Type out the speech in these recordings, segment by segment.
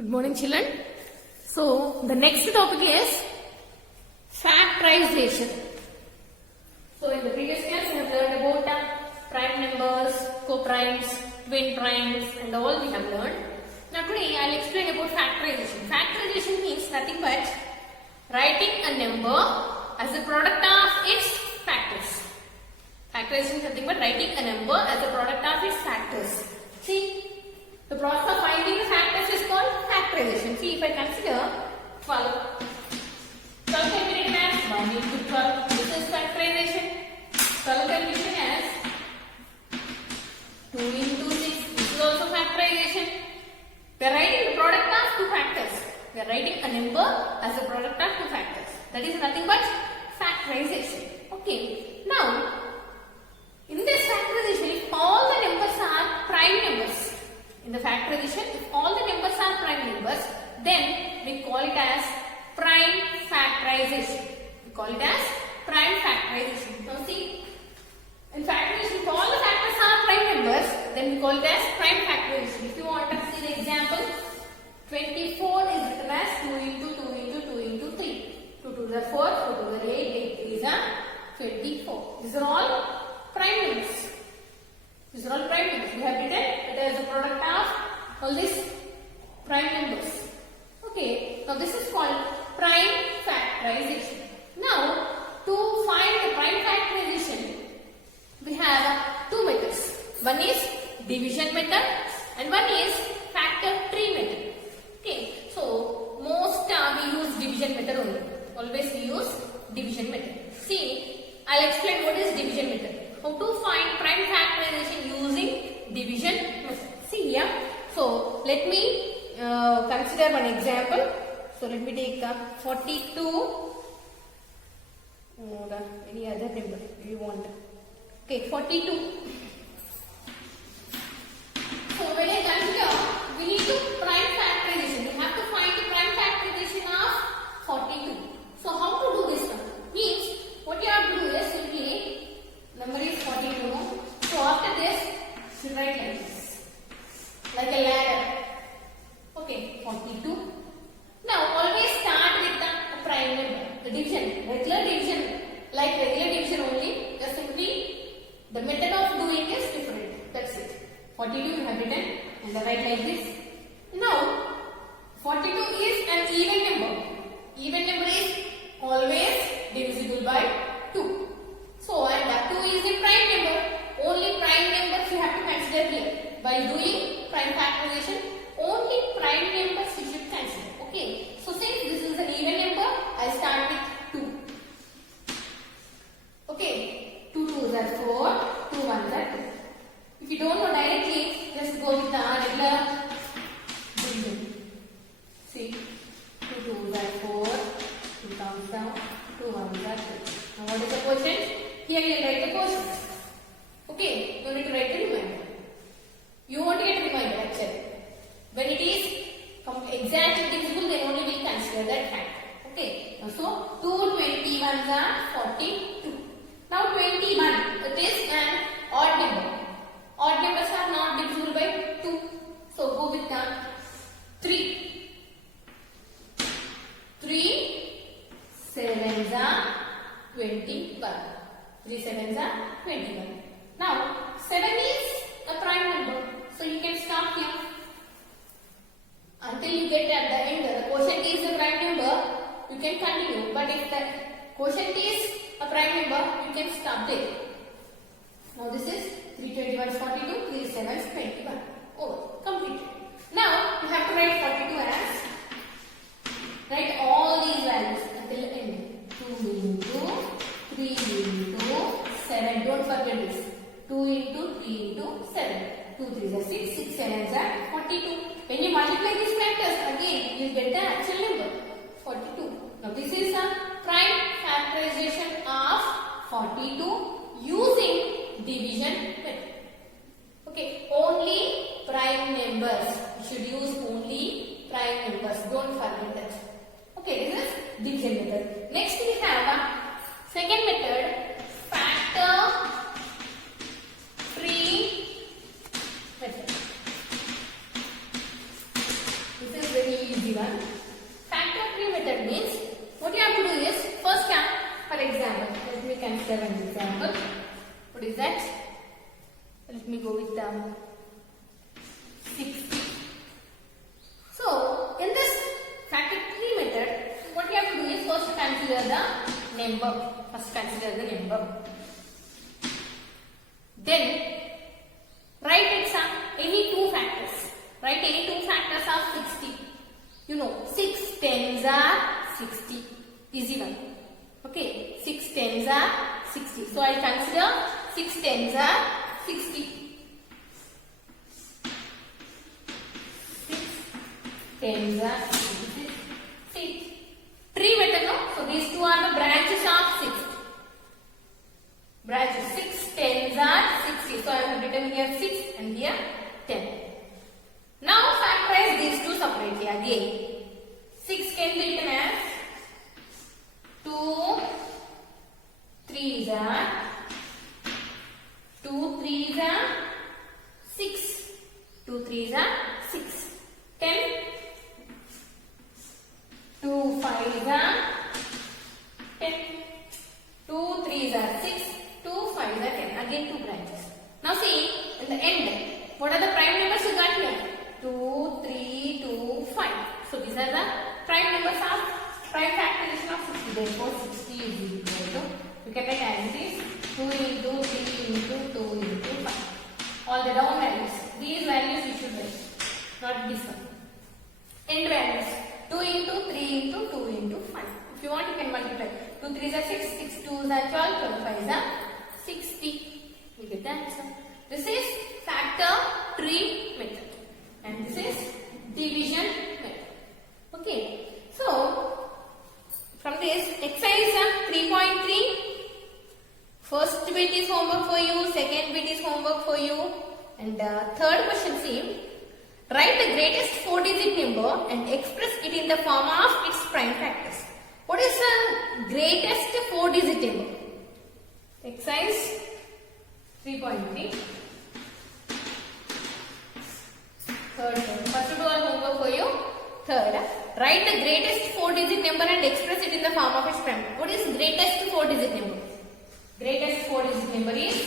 Good morning, children. So the next topic is factorization. So in the previous class we have learned about prime numbers, co-primes, twin primes and all we have learned. Now today I will explain about factorization. Factorization means nothing but writing a number as a product of its factors. Factorization is nothing but writing a number as a product of its factors. See, the process of finding the factors is called factorization. See, if I consider 12 can be written as 1 into 12. This is factorization. 12 can be written as 2 into 6. This is also factorization. We are writing the product of two factors. We are writing a number as a product of two factors. That is nothing but factorization. Okay. Now, in this factorization, if all the numbers are prime numbers, in the factorization, if all the numbers are prime numbers, then we call it as prime factorization. We call it as prime factorization. Now see, in factorization, if all the factors are prime numbers, then we call it as prime factorization. If you want to see the example, 24 is written as 2 into 2 into 2 into 3. 2 to the 4, 2 to the 8, 8 is a 24. These are all prime numbers. These are all prime numbers. We have written it as a product of all these prime numbers. Okay. Now this is called prime factorization. Now to find the prime factorization, we have two methods. One is division method and one is factor tree method. Okay. So most we use division method only. Always we use division method. See, I'll explain what is division method. How to find prime factorization using division method. See here. So let me consider one example. So let me take 42 or any other number you want. Okay, 42. So when I consider, we need to prime factorization. We have to find the prime factorization of 42. So how to do this one? Means what you have to do is simply number is 42. So after this, you write like this, like a ladder. Okay, 42. Now always start with the prime number, the division, regular division, like regular division only. Just simply the method of doing is different. That's it. 42 you have written and the write like this. Now 42 is an even number. Even number is always divisible by 2. So, and 2 is a prime number. Only prime numbers you have to consider here. While doing prime factorization, only prime numbers you should consider. Okay. So, since this is an even number, I start with 2. Okay. 2 2s are 4, 2 1s are 2. If you don't know directly, just go with the regular division. See, 2 2s are 4, 2 comes down, 2 1s are 2. Now, what is the quotient? Here you will write the quotient. Okay, you need to write the remainder. You won't get remainder actually. When it is exactly divisible, then only we will consider that fact. Okay, so 2 21s are 42. Now 21, it is an odd number. Odd numbers are not divisible by 2. So go with the 3. 3 7s are 21. 3 7s are 21. Now 7 is a prime number. So you can stop here. Until you get at the end, the quotient is a prime number, you can continue. But if the quotient is a prime number, you can stop there. Now this is 3 21 42, 3 7s 21. Over. Completed. Now you have to write 42 as, write all these values until the end. 2 into 3 into 7. Don't forget this. 2 into 3 into 7. 2 3s are 6. 6 7s are 42. When you multiply these factors, again you will get the actual number 42. Now this is a prime factorization of 42 using division method. Okay, only prime numbers. You should use only prime numbers. Don't forget that. Okay, this is division method. Next we have a second method, factor tree method. This is very method means what you have to do is first for example, let me consider an example. What is that? Let me go with 60. So in this factor tree method, what you have to do is first consider the number. First consider the number. Then write any two factors. Write any two factors of 60. You know, 6 tens are 60. Easy one. Okay, 6 tens are 60. So I consider 6 tens are 60. 6 tens are 60. See, tree method, no? So these two are the branches of 6. Branches 6 tens are 60. So I have written here 6 and here 10. Now factorize these two separately again. 6 can be written as 2 3s are 2 3s are 6. 2 3s are 6. 10. 2 5s are 10. 2 3s are 6. 2 5s are 10. Again 2 branches. Now see, in the end, what are the prime numbers you got here? 2, 3, 2, 5. So these are the prime numbers of prime factorization of 60. Therefore 60 is equal to, you can write as it is 2 into 3 into 2 into 5. All the down values. These values you should write, not this one. End values 2 into 3 into 2 into 5. If you want, you can multiply. 2 3s are 6, 6 2s are 12, 12 5s are 60. You get the answer. This is factor tree method. And this is division method. Okay. So, from this exercise 3.3, first bit is homework for you, second bit is homework for you, and third question, see, write the greatest 4-digit number and express it in the form of its prime factors. What is the greatest 4-digit number? Exercise 3.3. Third one. First two are homework for you. Third, write the greatest 4-digit number and express it in the form of its prime. What is greatest 4-digit number? Greatest 4-digit number is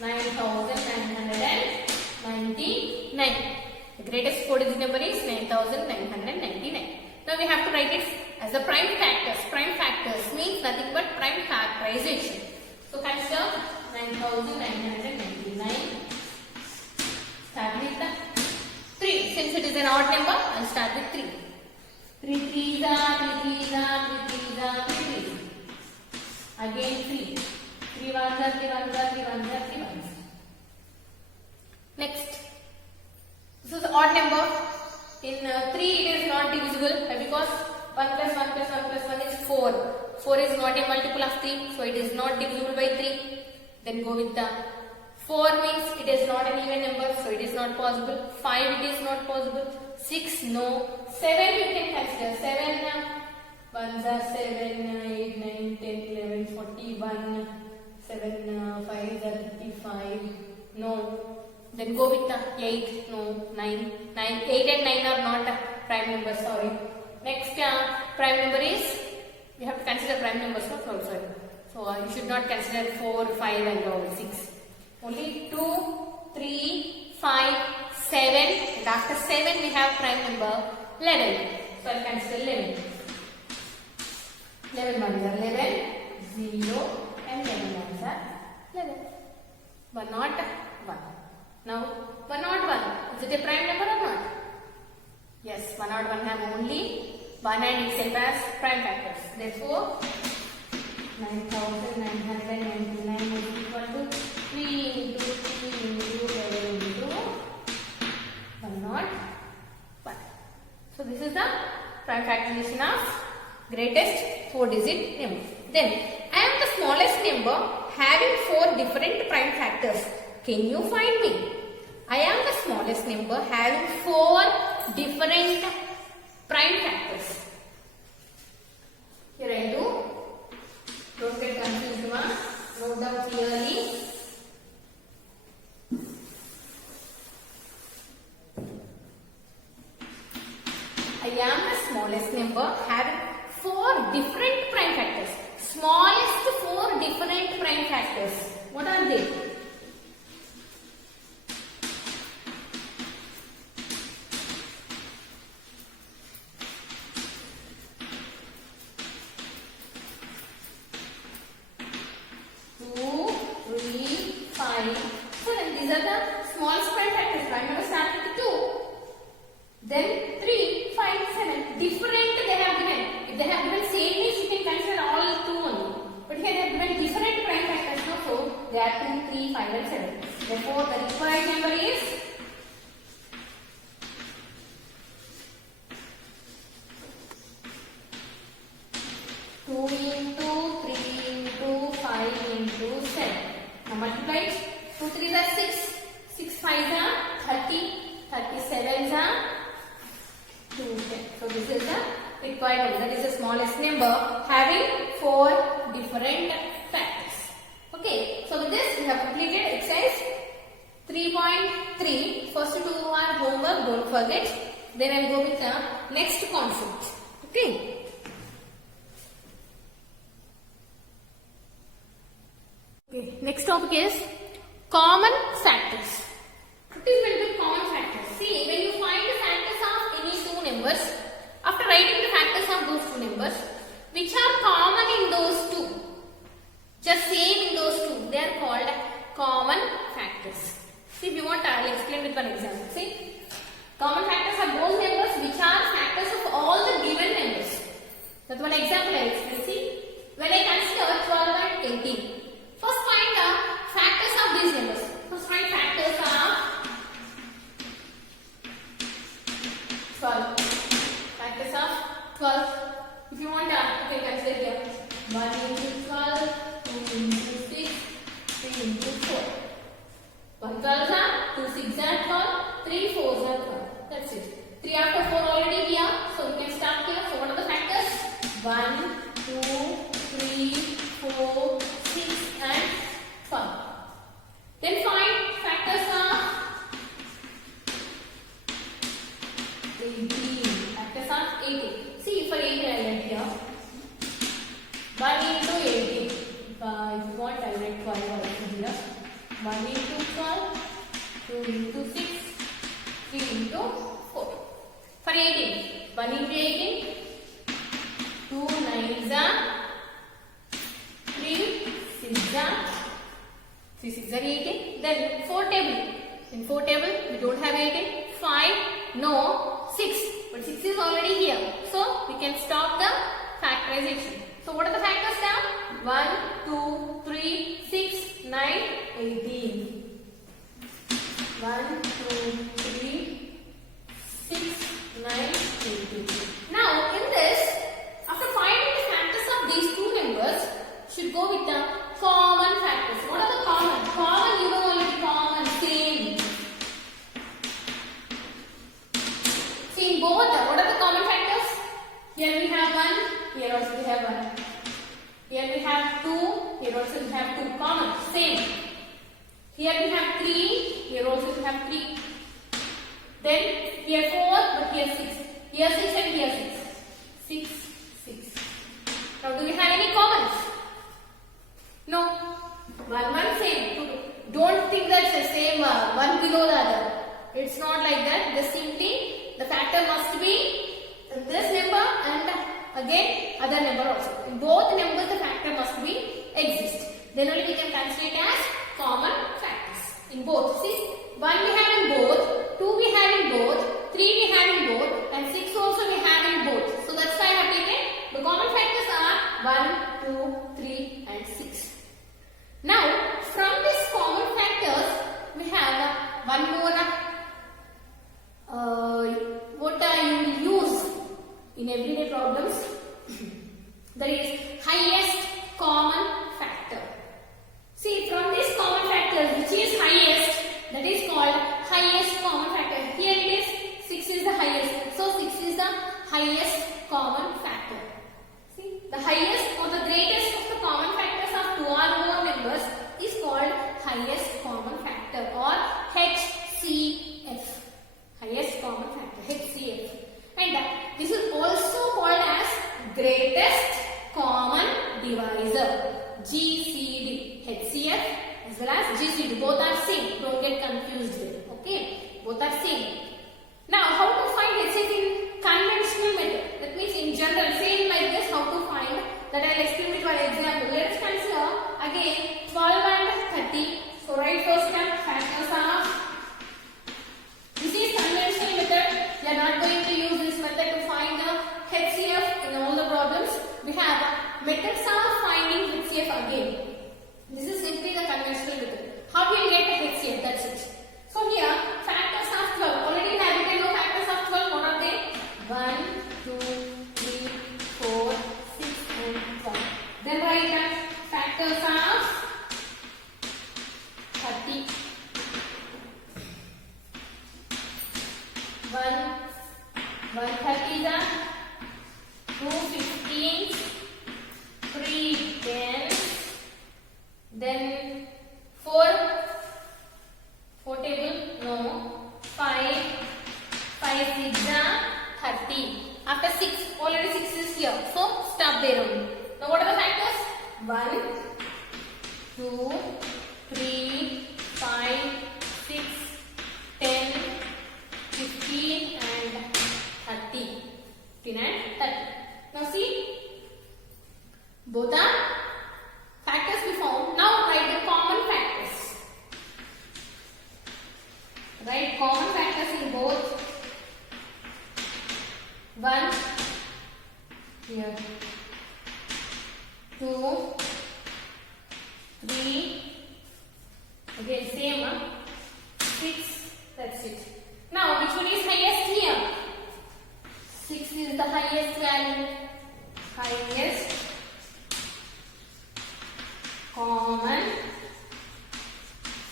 9,999. The greatest 4-digit number is 9,999. Now we have to write it as the prime factors. Prime factors means nothing but prime factorization. So consider 9,999. Start with the 3. Since it is an odd number, I'll start with 3. 3 3s are 3 3s are 3 3s are 3 3s. Again 3. 3 1s are 3 1s are 3 1s are 3 1s. Next. This is odd number. In 3 it is not divisible because 1 plus 1 plus 1 plus 1 is 4. 4 is not a multiple of 3, so it is not divisible by 3. Then go with the 4 means it is not an even number, so it is not possible. 5 it is not possible. 6 no. 7 you can consider. 7 1s are 7, 8, 9, 10, 11, 41. 7 5s are 55. No. Then go with the 8, no, 9, 8 and 9 are not prime numbers, sorry. Next prime number is, you have to consider prime numbers, no, sorry. So you should not consider 4, 5 and all, 6. Only 2, 3, 5, 7 and after 7 we have prime number 11. So I will consider 11. 11 ones are 11, 0 and 11 ones are 11. But not 1. Now, 1 odd 1, is it a prime number or not? Yes, 1 odd 1 have only 1 and itself as prime factors. Therefore, 9,999 is equal to 3 into 3 into 11 into 1 odd 1. So, this is the prime factorization of greatest 4-digit number. Then, I am the smallest number having 4 different prime factors. Can you find me? I am the smallest number having 4 different prime factors. Here I do. Don't get confused, ma. Note down clearly. having 4 different prime factors. Smallest 4 different prime factors. What are they? These are the smallest prime factors. Prime number starts with 2. Then 3, 5, 7. Different they have given. If they have given same means you can consider all 2 only. But here they have given different prime factors now. So they are 2, 3, 5 and 7. Therefore the required number is 2 into 3 into 5 into 7. Now multiply it. 2 3s are 6, 6 5s are 30, 37s are 210. So this is the required number. That is the smallest number having 4 different factors. Okay. So with this we have completed exercise 3.3. First 2 are homework. Don't forget. Then I will go with the next concept. Okay. Okay. Next topic is common factors. What is meant by common factors? See, when you find the factors of any 2 numbers, after writing the factors of those 2 numbers, which are common in those 2, just same in those 2, they are called common factors. See, if you want, I will explain with one example. See, common factors are those numbers which are factors of all the given numbers. That's one example I will explain. See, when I consider 12 and 18. First find the factors of these numbers. First find factors of 12. Factors of 12. If you want, you can consider here 1 into 12, 2 into 6, 3 into 4. 1 12s are 2 6s are 12, 3 4s are 12. That's it. 3 after 4 already here, so we can start here. So what are the factors? 1, 2, 3, 4, 6 and 12. Then find factors of 18. Factors of 18. See, for 18 I write here 1 into 18. If you want, I write 12 also here. 1 into 12, 2 into 6, 3 into 4. For 18, 1 into 18, 2 9s are 3 6s are 3 6s are 18. Then 4 table. In 4 table, we don't have 18. 5, no, 6. But 6 is already here. So, we can stop the factorization. So, what are the factors now? 1, 2, 3, 6, 9, 18. 1, 2, 3, 6, 9, 18. Now, in this, after finding the factors of these 2 numbers, should go with the common factors. What are the common? Common, you know already common, same. See, in both, what are the common factors? Here we have 1, here also we have 1. Here we have 2, here also we have 2. Common, same. Here we have 3, here also we have 3. Then here 4, but here 6. Here 6 and here 6. 6, 6. Now do we have any commons? No. 1, 1 same. Don't think that it's the same one below the other. It's not like that. Just simply the factor must be this number and again other number also. In both numbers the factor must be exist. Then only we can consider it as common factors. In both. See, 1 we have in both, 2 we have in both, 3 we have in both and 6 also we have in both. So that's why I have taken the common factors are 1, 2, 3 and 6. Now, from these common factors, we have one more what you will use in everyday problems. That is highest common factor. See, from these common factors, which is highest, that is called highest common factor. Here it is 6 is the highest. So 6 is the highest common factor. See, the highest or the greatest common divisor, GCD. HCF as well as GCD, both are same. Don't get confused there. Okay, both are same. Now, how to find HCF in conventional method? That means in general, same like this. How to find? That I'll explain with one example. Let us consider again 12 and 30. So write first step factors of. This is conventional method. We are not going to use this method to find the HCF in all the problems. We have methods of finding HCF again. This is simply the conventional method. How do you get the HCF? That's it. So here factors of 12. Already have you know factors of 12. What are they? 1, 2, 3, 4, 6 and 12. Then write the factors of 30. 130 is 2 15s, 3 10s, then 4 table, no, 5 6 30. After 6, already 6 is here, so stop there only. Now what are the factors? 1, 2, 3, 5, 6, 10, 15 and 30. 15 and 30. Now see, both are factors we found. Now write the common factors. Write common factors in both. 1 here, 2, 3, again same, 6, that's it. Now which one is highest here? 6 is the highest value. Highest common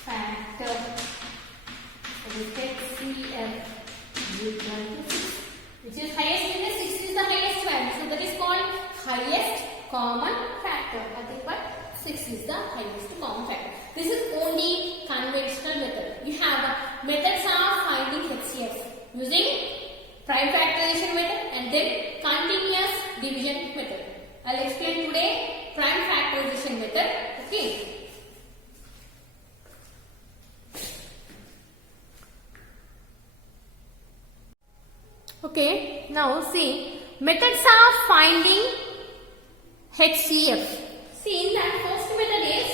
factor. That is HCF equal to 6. Which is highest in this? 6 is the highest value. So that is called highest common factor. Nothing but 6 is the highest common factor. This is only conventional method. You have methods of finding HCF using prime factorization method and then continuous division method. I'll explain today prime factorization method. Okay. Okay, now see methods of finding HCF. See, in that first method is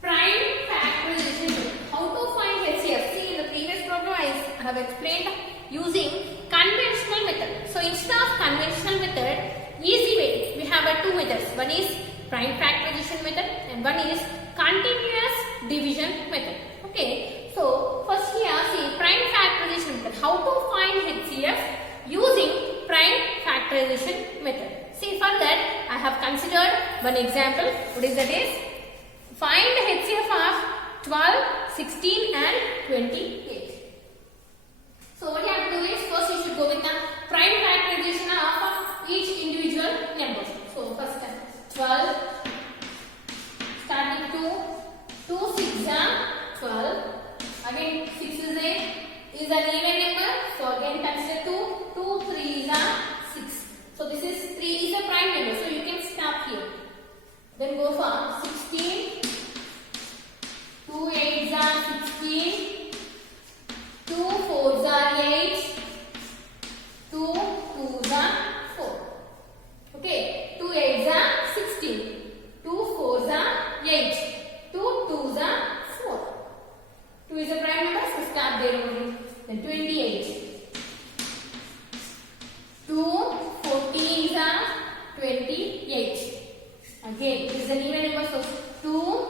prime factorization method. How to find HCF? See, in the previous problem I have explained using conventional method. So instead of conventional method, easy way, we have two methods. One is prime factorization method and one is continuous division method. Okay, so first here see prime factorization method. How to find HCF using prime factorization method. See, for that I have considered one example. What is that is? Find HCF of 12, 16 and 28. So what you have to do is first you should go with the prime factorization of each individual number. So first 12, starting 2 6 are 12. Again 6 is an even number. So again consider 2 3 is a 6. So this is 3 is a prime number. So you can stop here. Then go for 16. 2 8s are 16. 2 4s are 8. 2 2s are 4. Okay. 2 8s are 16. 2 4s are 8. 2 2s are 4. 2 is a prime number, so start there only. Then 28. 2 14s are 28. Again, it is an even number, so 2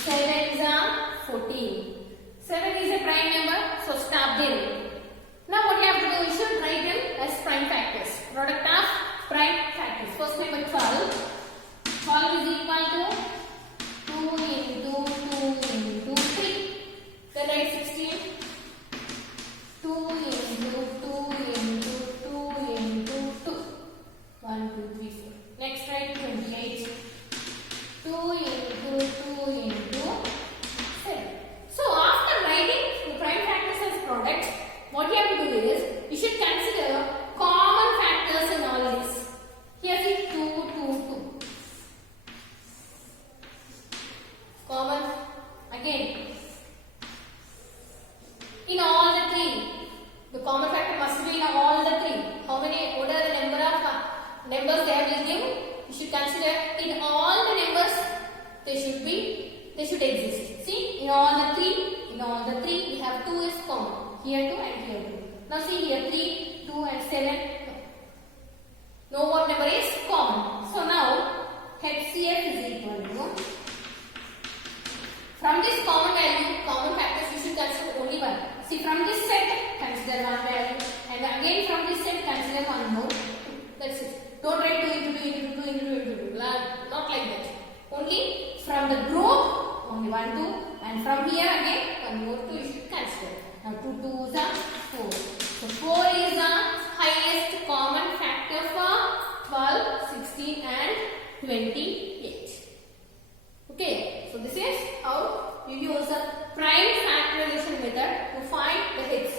7s are 14. 7 is a prime number, so stop there. Now what you have to do, you should write them as prime factors. Product of prime factors. First number 12. 12 is equal to 2 into 2 into 3. Then write 16. 2 into 2 into 2 into 2. 1, 2, 3, 4. Next write 28. 2 into 2 into 7. So after writing the prime factors as product, what you have to do is, you should consider common factors in all this. Here see, you should consider in all the numbers they should exist. See, in all the three we have 2 is common. Here 2 and here 2. Now see here 3, 2 and 7. No more number is common. So now HCF is equal to, from this common value, common factors you should consider only one. See, from this set consider one value, and again from this set consider one more. That's it. Don't write 2 into 2 into 2 into 2 into 2. Not like that. Only from the group only 1 2, and from here again one more 2 you should consider. Now 2 2s are 4. So 4 is the highest common factor for 12, 16 and 28. Okay, so this is how you use a prime factorization method to find the HCF.